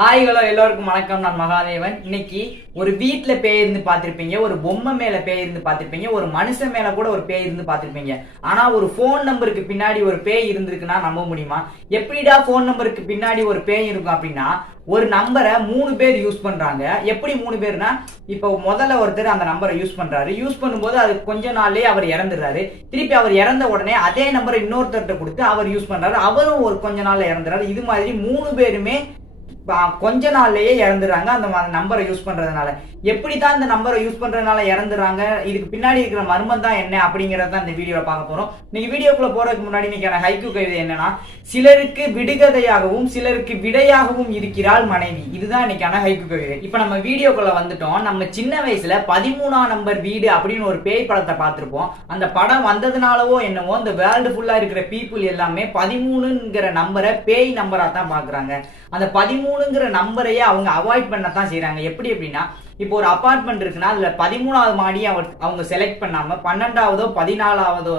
Hi hello எல்லோருக்கும் வணக்கம். நான் மகாதேவன். இன்னைக்கு ஒரு வீட்டுல பேய் இருந்து பார்த்திருப்பீங்க, ஒரு பொம்மை மேல பேய் இருந்து பார்த்திருப்பீங்க, ஒரு மனுஷன் மேல கூட ஒரு பேய் இருந்து பார்த்திருப்பீங்க. ஆனா ஒரு போன் நம்பருக்கு பின்னாடி ஒரு பேய் இருந்திருக்குன்னா நம்ப முடியுமா? எப்படிடா போன் நம்பருக்கு பின்னாடி ஒரு பேய் இருக்கும் அப்படின்னா, ஒரு நம்பரை 3 பேர் யூஸ் பண்றாங்க. எப்படி 3 பேர்னா, இப்போ முதல்ல ஒருத்தர் அந்த நம்பரை யூஸ் பண்றாரு. யூஸ் பண்ணும்போது அது கொஞ்ச நாள்லயே அவர் இறந்துடுறாரு. திருப்பி அவர் இறந்த உடனே அதே நம்பரை இன்னொருத்தர்கிட்ட கொடுத்து அவர் யூஸ் பண்றாரு. அவரும் ஒரு கொஞ்ச நாள்ல இறந்துறாரு. இது மாதிரி 3 பேருமே கொஞ்ச நாள்லயே இறந்துறாங்க அந்த நம்பரை யூஸ் பண்றதுனால. எப்படித்தான் இந்த நம்பரை யூஸ் பண்றதுனால இறந்துறாங்க, இதுக்கு பின்னாடி இருக்கிற மர்மம் தான் என்ன அப்படிங்கறத இந்த வீடியோல பார்க்க போறோம். நீங்க வீடியோக்குள்ள போறதுக்கு முன்னாடி இன்னைக்கான ஹைக்கூ கவிதை என்னன்னா, சிலருக்கு விடுகதையாகவும் சிலருக்கு விடையாகவும் இருக்கிறாள் மனைவி. இதுதான் இன்னைக்கான ஹைக்கூ கவிதை. இப்ப நம்ம வீடியோக்குள்ள வந்துட்டோம். நம்ம சின்ன வயசுல 13ஆம் நம்பர் வீடு அப்படின்னு ஒரு பேய் படத்தை பார்த்திருப்போம். அந்த படம் வந்ததுனாலவோ என்னவோ இந்த வேர்ல்டு ஃபுல்லா இருக்கிற பீப்புள் எல்லாமே 13ங்கிற நம்பரை பேய் நம்பரா தான் பாக்குறாங்க. அந்த 13ங்கிற நம்பரையே அவங்க அவாய்ட் பண்ணத்தான் செய்யறாங்க. எப்படி அப்படின்னா, இப்போ ஒரு அபார்ட்மெண்ட் இருக்குன்னா அதுல 13வது மாடியை அவங்க செலக்ட் பண்ணாம 12வதோ 14வது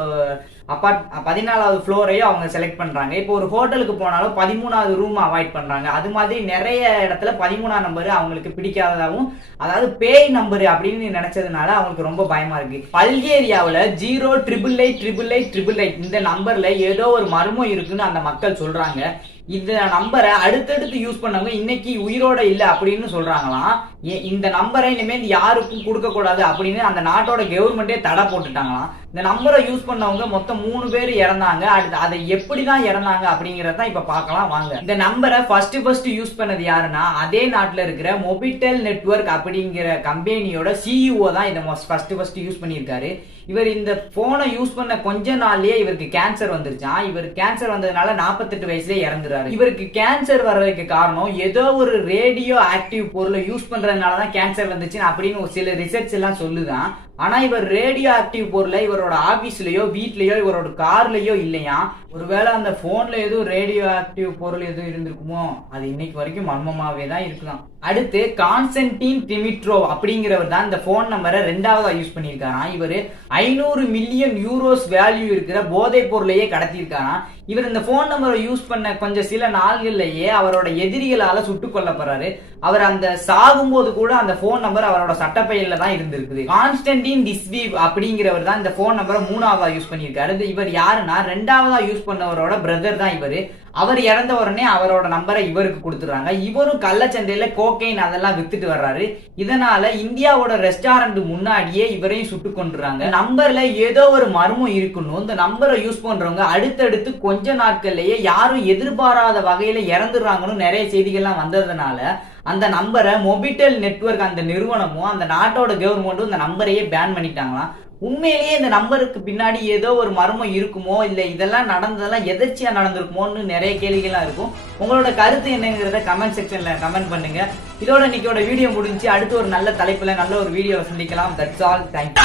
ஃப்ளோரையோ அவங்க செலக்ட் பண்றாங்க. இப்போ ஒரு ஹோட்டலுக்கு போனாலும் 13வது ரூம் அவாய்ட் பண்றாங்க. அது மாதிரி நிறைய இடத்துல 13ஆம் நம்பர் அவங்களுக்கு பிடிக்காததாகவும், அதாவது பேய் நம்பர் அப்படின்னு நினைச்சதுனால அவங்களுக்கு ரொம்ப பயமா இருக்கு. பல்கேரியாவில் 0888888 இந்த நம்பர்ல ஏதோ ஒரு மர்மம் இருக்குன்னு அந்த மக்கள் சொல்றாங்க. இந்த நம்பரை அடுத்தடுத்து யூஸ் பண்ணவங்க இன்னைக்கு உயிரோட இல்ல அப்படின்னு சொல்றாங்களாம். இந்த நம்பரை இனிமேல் யாருக்கும் கொடுக்க கூடாது அப்படின்னு அந்த நாட்டோட கவர்மெண்டே தடை போட்டுட்டாங்களாம். இந்த நம்பரை யூஸ் பண்ணவங்க மொத்தம் 3 பேர் இறந்தாங்க. அடுத்து அதை எப்படிதான் இறந்தாங்க அப்படிங்கறத இப்ப பார்க்கலாம் வாங்க. இந்த நம்பரை ஃபர்ஸ்ட் யூஸ் பண்ணது யாருன்னா, அதே நாட்டுல இருக்கிற மொபிடெல் நெட்வொர்க் அப்படிங்கிற கம்பெனியோட சிஇஓ தான் இதை ஃபர்ஸ்ட் யூஸ் பண்ணியிருக்காரு. இவர் இந்த போனை யூஸ் பண்ண கொஞ்ச நாள்லயே இவருக்கு கேன்சர் வந்துருச்சான். இவர் கேன்சர் வந்ததுனால 48 வயசுலயே இறந்துறாரு. இவருக்கு கேன்சர் வர்றதுக்கு காரணம் ஏதோ ஒரு ரேடியோ ஆக்டிவ் பொருளை யூஸ் பண்றதுனாலதான் கேன்சர் வந்துச்சு அப்படின்னு ஒரு சில ரிசர்ச் எல்லாம் சொல்லுதான். ஆனா இவர் ரேடியோ ஆக்டிவ் பொருளை இவரோட ஆபீஸ்லயோ வீட்லயோ இவரோட கார்லயோ இல்லையா. ஒருவேளை அந்த போன்ல எதுவும் ரேடியோ ஆக்டிவ் பொருள் எதுவும் இருந்திருக்குமோ, அது இன்னைக்கு வரைக்கும் மர்மமாவே தான் இருக்கலாம். அடுத்து கான்ஸ்டன்டின் டிமிட்ரோவ் அப்படிங்கிறவர் தான் இந்த போன் நம்பரை 2வதா யூஸ் பண்ணியிருக்காராம். இவரு 500 மில்லியன் யூரோஸ் வேல்யூ இருக்கிற போதை பொருளையே கடத்தியிருக்காராம். இவர் இந்த போன் நம்பரை யூஸ் பண்ண கொஞ்சம் சில நாள்கள்லயே அவரோட எதிரிகளால சுட்டுக் கொல்லப்படுறாரு. அவர் அந்த சாகும்போது கூட அந்த போன் நம்பர் அவரோட சட்டப்பையில தான் இருந்திருக்குது. கான்ஸ்டன்டின் டிஸ்வீவ் அப்படிங்கிறவர் தான் இந்த போன் நம்பரை 3வதா யூஸ் பண்ணியிருக்காரு. இவர் யாருன்னா 2வதா யூஸ் பண்ணவரோட பிரதர் தான் இவரு. அவர் இறந்த உடனே அவரோட நம்பரை இவருக்கு கொடுத்துறாங்க. இவரும் கள்ளச்சந்தையில கோக்கைன் அதெல்லாம் வித்துட்டு வர்றாரு. இதனால இந்தியாவோட ரெஸ்டாரண்ட் முன்னாடியே இவரையும் சுட்டு கொண்டுறாங்க. நம்பர்ல ஏதோ ஒரு மர்மம் இருக்கணும். இந்த நம்பரை யூஸ் பண்றவங்க அடுத்தடுத்து கொஞ்ச நாட்கள்லயே யாரும் எதிர்பாராத வகையில இறந்துடுறாங்கன்னு நிறைய செய்திகள்லாம் வந்ததுனால அந்த நம்பரை மொபிடெல் நெட்வொர்க் அந்த நிறுவனமும் அந்த நாட்டோட கவர்மெண்ட்டும் இந்த நம்பரையே பேன் பண்ணிட்டாங்களாம். உண்மையிலேயே இந்த நம்பருக்கு பின்னாடி ஏதோ ஒரு மர்மம் இருக்குமோ, இல்ல இதெல்லாம் நடந்ததெல்லாம் எதிர்ச்சியா நடந்திருக்குமோன்னு நிறைய கேள்விகள்லாம் இருக்கும். உங்களோட கருத்து என்னங்கிறத கமெண்ட் செக்ஷன்ல கமெண்ட் பண்ணுங்க. இதோட இன்னைக்கோட வீடியோ முடிஞ்சு அடுத்து ஒரு நல்ல தலைப்புல நல்ல ஒரு வீடியோ சந்திக்கலாம். That's all. தேங்க்யூ.